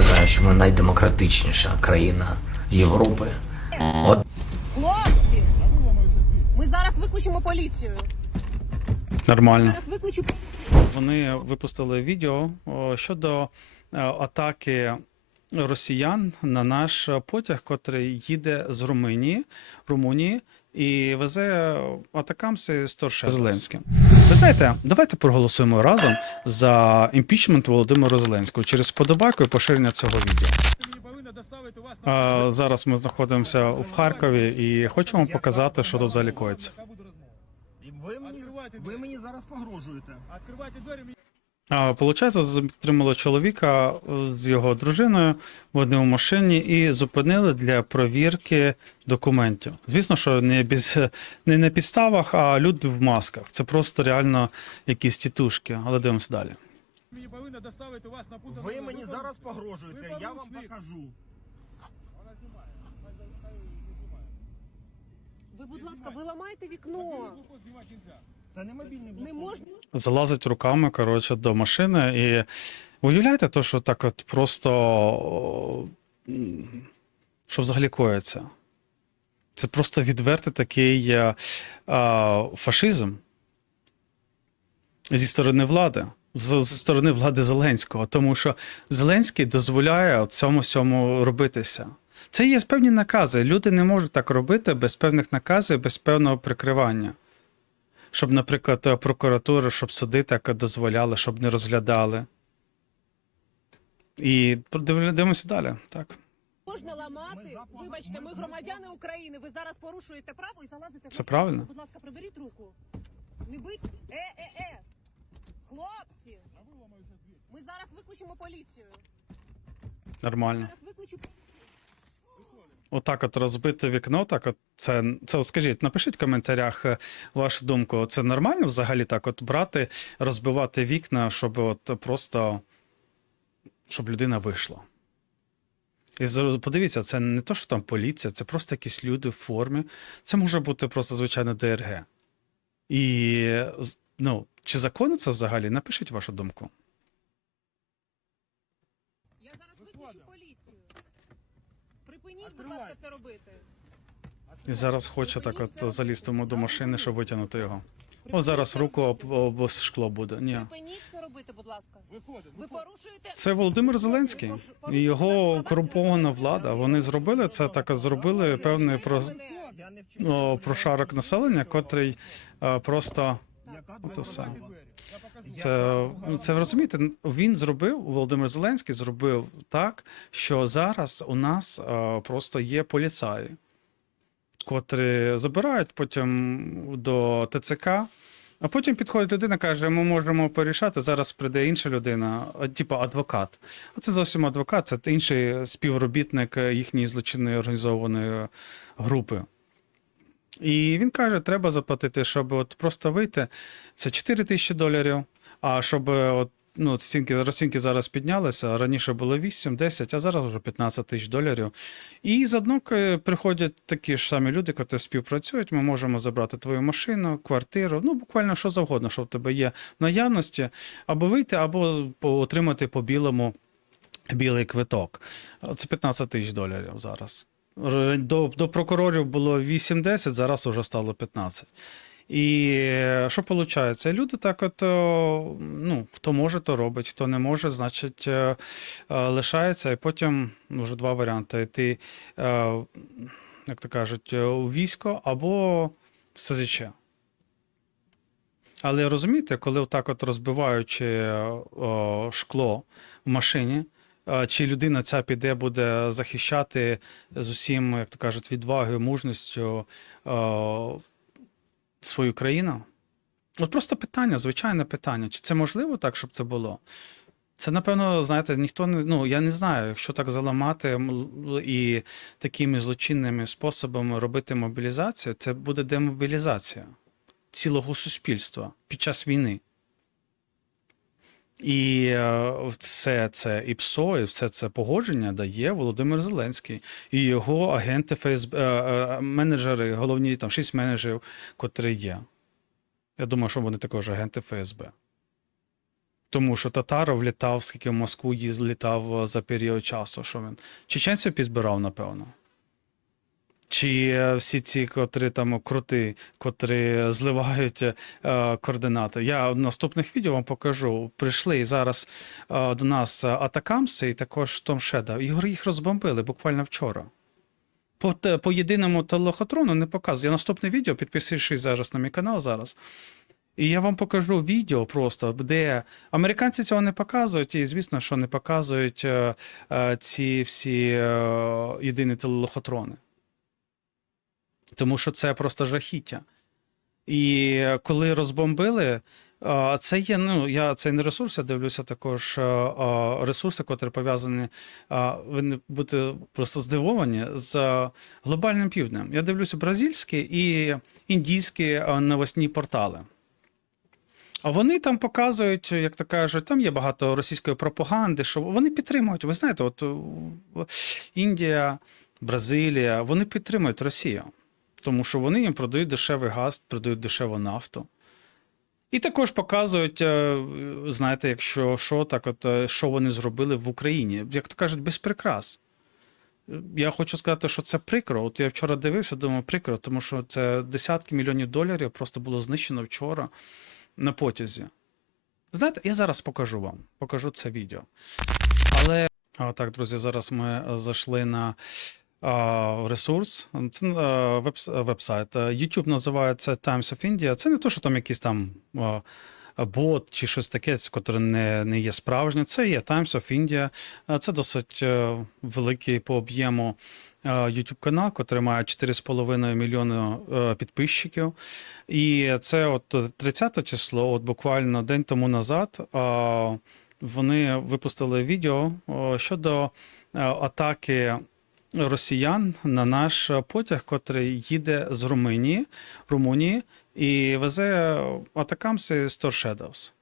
вважаю, що ми найдемократичніша країна Європи. От Хлопці! Ми зараз викличемо поліцію. Нормально. Зараз викличу. Вони випустили відео щодо е, атаки росіян на наш потяг, котрий їде з Румунії, Румунії і везе атакамси з Торше Зеленським. Ви знаєте, давайте проголосуємо разом за імпічмент Володимира Зеленського через вподобайку і поширення цього відео. А, зараз ми знаходимося в Харкові і хочу вам показати, що тут. І ви мені, зараз погрожуєте. А, Получається, затримали чоловіка е, з його дружиною вони у машині і зупинили для провірки документів. Звісно, що не без не на підставах, а люди в масках. Це просто реально якісь тітушки. Але дивимося далі. Мені повинна доставити вас на пункт. Ви мені зараз погрожуєте, я вам покажу. Вона знімає. Ви, будь ласка, ви ламаєте вікно. Це не мобільний Не можна. Залазить руками коротше, до машини. І уявляєте, то, що так от просто о, що взагалі коїться? Це просто відвертий такий е, а, фашизм зі сторони влади, з- зі сторони влади Зеленського, тому що Зеленський дозволяє цьому всьому робитися. Це є певні накази. Люди не можуть так робити без певних наказів, без певного прикривання. Щоб, наприклад, прокуратура, щоб суди так дозволяли, щоб не розглядали. І дивимося далі. Так. Можна ламати. Вибачте, ми громадяни України. Ви зараз порушуєте право і залазите. Це правильно. Будь ласка, приберіть руку. Не бить. Е, е, е. Хлопці, ми зараз викличемо поліцію. Нормально. Зараз викличу. Отак, от розбите вікно, так от це, це от скажіть, напишіть в коментарях е, вашу думку. Це нормально взагалі так от брати, розбивати вікна, щоб от просто щоб людина вийшла. І подивіться, це не то, що там поліція, це просто якісь люди в формі. Це може бути просто звичайно ДРГ. І ну, чи законно це взагалі? Напишіть вашу думку. Я зараз викличу Виходимо. поліцію. Будь ласка, це робити. І зараз хоче так от залізти до машини, щоб витягнути його. О, зараз руку об, об шкло буде. Ні. Припиніть це робити, будь ласка. Ви порушуєте. Це Володимир Зеленський і його корумпована влада. Вони зробили це так, зробили певний про, о, прошарок населення, котрий е, просто Оце все. Це, це ви розумієте. Він зробив Володимир Зеленський зробив так, що зараз у нас е, просто є поліцаї, котрі забирають потім до ТЦК. А потім підходить людина, каже: ми можемо порішати. Зараз прийде інша людина, типу адвокат. А це зовсім адвокат, це інший співробітник е, їхньої злочинної організованої групи. І він каже: треба заплатити, щоб от просто вийти. Це 4 тисячі доларів. А щоб е, от, ну, оцінки, розцінки зараз піднялися, раніше було 8, 10, а зараз вже 15 тисяч доларів. І заодно е, приходять такі ж самі люди, які співпрацюють. Ми можемо забрати твою машину, квартиру, ну буквально що завгодно, що в тебе є в наявності, або вийти, або отримати по білому білий квиток. Це 15 тисяч доларів зараз. Р- До, до прокурорів було 8-10, зараз вже стало 15. І е, що виходить? Люди так от, ну, хто може, то робить, хто не може, значить е, е, лишається. І потім ну, вже два варіанти: йти, е, як то кажуть, е, у військо або СЗЧ. Але розумієте, коли отак от розбиваючи е, шкло в машині, е, чи людина ця піде буде захищати з усім, як то кажуть, відвагою, мужністю свою країну? От просто питання, звичайне питання. Чи це можливо так, щоб це було? Це, напевно, знаєте, ніхто не. Ну, я не знаю, якщо так заламати і такими злочинними способами робити мобілізацію, це буде демобілізація цілого суспільства під час війни. І е, все це і ПСО, і все це погодження дає Володимир Зеленський і його агенти ФСБ, е, е, менеджери, головні там шість менеджерів, котрі є. Я думаю, що вони також агенти ФСБ. Тому що Татаров літав, скільки в Москву їз літав за період часу. Що він? Чеченців підбирав, напевно. Чи е, всі ці, котрі там крути, котрі зливають е, координати. Я в наступних відео вам покажу. Прийшли зараз е, до нас Атакамси і також Том Шеда. Ігор їх розбомбили буквально вчора. По, по єдиному телехотрону не показую. Я наступне відео, підписуючись зараз на мій канал зараз. І я вам покажу відео просто, де американці цього не показують, і звісно, що не показують е, е, ці всі е, єдині телелохотрони. Тому що це просто жахіття. І коли розбомбили, це є, ну, я це не ресурс, я дивлюся також ресурси, котрі пов'язані, ви не будете просто здивовані з глобальним півднем. Я дивлюся бразильські і індійські новосні портали. А вони там показують, як то кажуть, там є багато російської пропаганди, що вони підтримують. Ви знаєте, от Індія, Бразилія, вони підтримують Росію, тому що вони їм продають дешевий газ, продають дешеву нафту. І також показують, е, знаєте, якщо що, так от, е, що вони зробили в Україні, як то кажуть, без прикрас. Я хочу сказати, що це прикро. От я вчора дивився, думаю, прикро, тому що це десятки мільйонів доларів просто було знищено вчора на потязі. Знаєте, я зараз покажу вам, покажу це відео. Але а, так, друзі, зараз ми е, зайшли на ресурс. Це веб, вебсайт. Е, YouTube називається Times of India. Це не то, що там якийсь там бот чи щось таке, котре не, не є справжнє. Це є Times of India. Е, Це досить е, великий по об'єму е, YouTube канал, котрий має 4,5 мільйони е, підписчиків. І це от 30 число, от буквально день тому назад, вони випустили відео щодо е, атаки росіян на наш потяг, котрий їде з Румунії, Румунії і везе атакамси Store Shadows.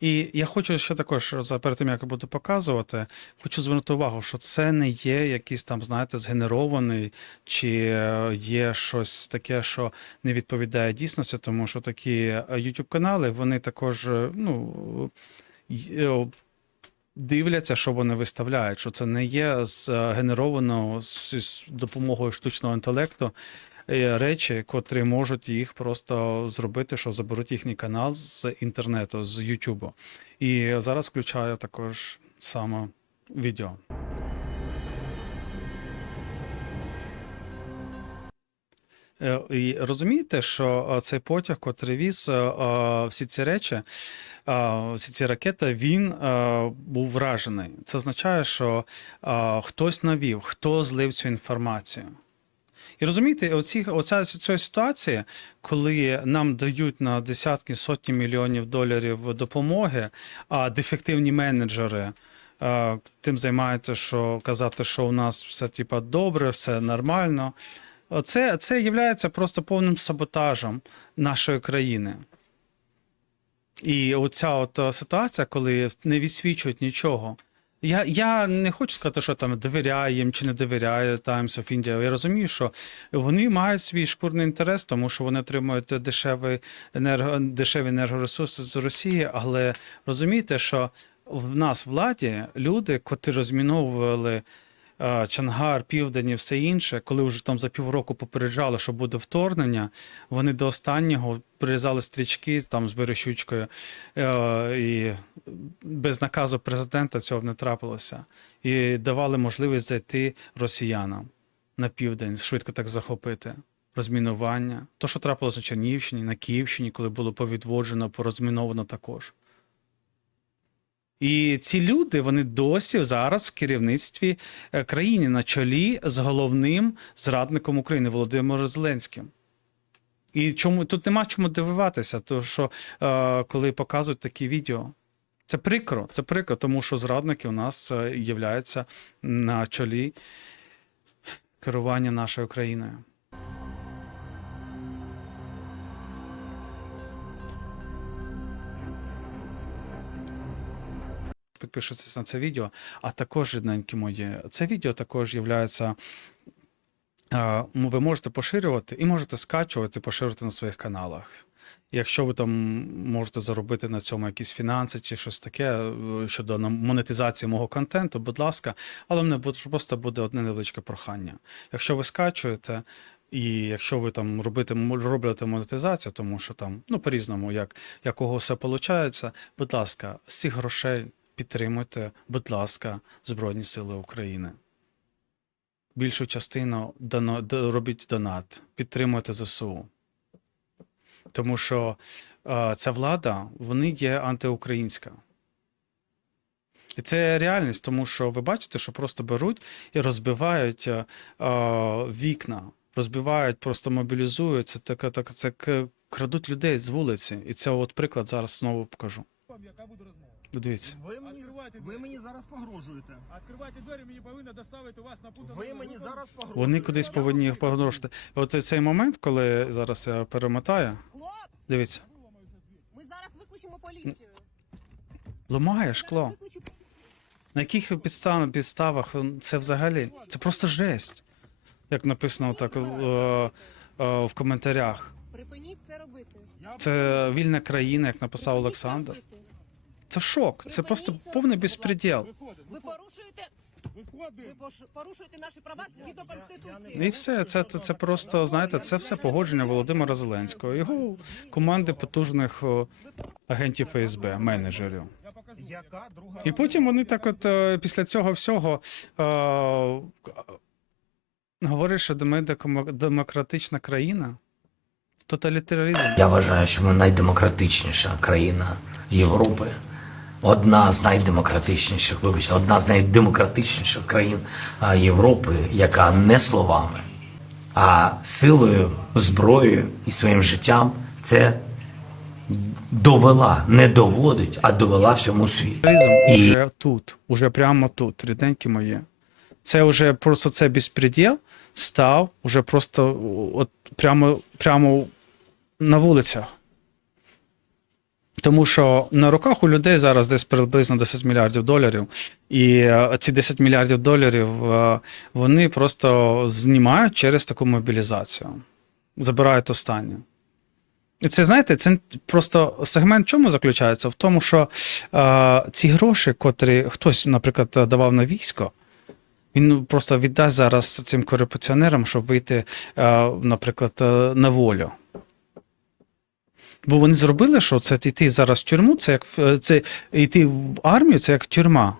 І я хочу ще також, перед тим як я буду показувати, хочу звернути увагу, що це не є якийсь там, знаєте, згенерований, чи е, є щось таке, що не відповідає дійсності, тому що такі е, YouTube канали, вони також, е, ну. Е, Дивляться, що вони виставляють, що це не є згенеровано з, з допомогою штучного інтелекту е, речі, котрі можуть їх просто зробити, що заберуть їхній канал з інтернету, з Ютубу. І зараз включаю також саме відео. І розумієте, що е, цей потяг, котрий віз е, е, всі ці речі, е, всі ці ракети, він е, був вражений. Це означає, що е, хтось навів, хто злив цю інформацію. І розумієте, оці, оця ця ситуація, коли нам дають на десятки сотні мільйонів доларів допомоги, а дефективні менеджери е, тим займаються, що казати, що у нас все типа добре, все нормально. Це, це є просто повним саботажем нашої країни. І оця от е, ситуація, коли не відсвічують нічого. Я, я не хочу сказати, що там довіряю їм чи не довіряю Times of India. Я розумію, що вони мають свій шкурний інтерес, тому що вони отримують дешевий енерго, дешеві енергоресурси з Росії. Але розумієте, що в нас владі люди, котрі розміновували Чангар, Південь і все інше, коли вже там за півроку попереджали, що буде вторгнення, вони до останнього прирізали стрічки там з Берещучкою, е, і без наказу президента цього б не трапилося. І давали можливість зайти росіянам на південь, швидко так захопити. Розмінування. То, що трапилося на Чернігівщині, на Київщині, коли було повідводжено, порозміновано також. І ці люди вони досі зараз в керівництві е, країни на чолі з головним зрадником України Володимиром Зеленським. І чому тут нема чому дивуватися, то що е, коли показують такі відео. Це прикро, це прикро, тому що зрадники у нас е, являються на чолі керування нашою країною. Підпишіться на це відео, а також рідненькі мої. Це відео також є. Ви можете поширювати і можете скачувати, поширювати на своїх каналах. Якщо ви там можете заробити на цьому якісь фінанси чи щось таке е, щодо монетизації мого контенту, будь ласка, але в мене просто буде одне невеличке прохання. Якщо ви скачуєте, і якщо ви там робите, робите монетизацію, тому що там, ну, по-різному, як, як у кого все виходить, будь ласка, з цих грошей підтримуйте, будь ласка, Збройні Сили України. Більшу частину дано, робіть донат, підтримуйте ЗСУ. Тому що е, ця влада, вони є антиукраїнська. І це реальність, тому що ви бачите, що просто беруть і розбивають е, вікна, розбивають, просто мобілізують. Це таке, так, це крадуть людей з вулиці. І це от приклад зараз знову покажу. Вам яка буде розмова? Дивіться. Ви мені, Відкривайте ви двері. мені зараз погрожуєте. Відкривайте двері, мені повинні доставити вас на пункт. Ви мені зараз погрожуєте. Вони кудись повинні їх погрожити. От цей момент, коли зараз я перемотаю, Хлопці, дивіться, ми зараз викличемо поліцію. ламає шкло. На яких підстав, підставах це взагалі? Це просто жесть. Як написано так е, е, в коментарях. Припиніть це робити. Це вільна країна, як написав Припиніть Олександр. робити. Це шок. Це просто повний безпреділ. Ви порушуєте, ви порушуєте наші права згідно Конституції. І все, це, це, це просто, знаєте, це все погодження Володимира Зеленського, його команди потужних агентів ФСБ, менеджерів. Я покажу. Яка друга І потім вони так, от е, після цього всього е, говорять, що ми демократична країна. Тоталітаризм. Я вважаю, що ми найдемократичніша країна Європи. Одна з найдемократичніших, вибачте, одна з найдемократичніших країн Європи, яка не словами, а силою, зброєю і своїм життям це довела, не доводить, а довела всьому світу. І- уже тут, уже прямо тут, рідненькі моє. Це вже просто це безпреділ став уже просто от прямо, прямо на вулицях. Тому що на руках у людей зараз десь приблизно 10 мільярдів доларів, і е, ці 10 мільярдів доларів е, вони просто знімають через таку мобілізацію, забирають останнє. І це знаєте, це просто сегмент чому заключається? В тому, що е, ці гроші, котрі хтось, наприклад, давав на військо, він просто віддасть зараз цим корупціонерам, щоб вийти, е, наприклад, е, на волю. Бо вони зробили, що це йти зараз в тюрму, це як це йти в армію, це як тюрма.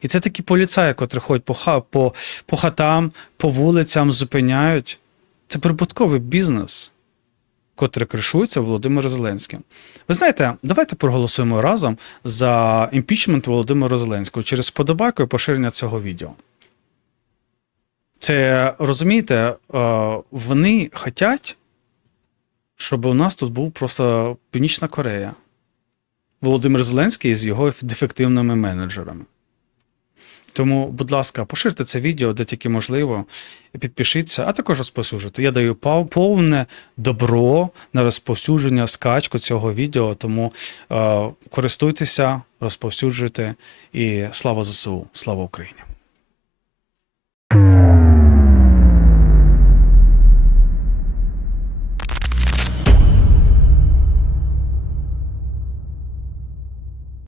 І це такі поліцаї, котрі ходять по, по, по хатам, по вулицям, зупиняють. Це прибутковий бізнес, котрий кришується Володимиром Зеленським. Ви знаєте, давайте проголосуємо разом за імпічмент Володимира Зеленського через вподобайку і поширення цього відео. Це розумієте, е, вони хочуть, щоб у нас тут був просто Північна Корея. Володимир Зеленський з його дефективними менеджерами. Тому, будь ласка, поширте це відео, де тільки можливо, підпишіться, а також розповсюджуйте. Я даю повне добро на розповсюдження, скачку цього відео, тому е, користуйтеся, розповсюджуйте і слава ЗСУ, слава Україні!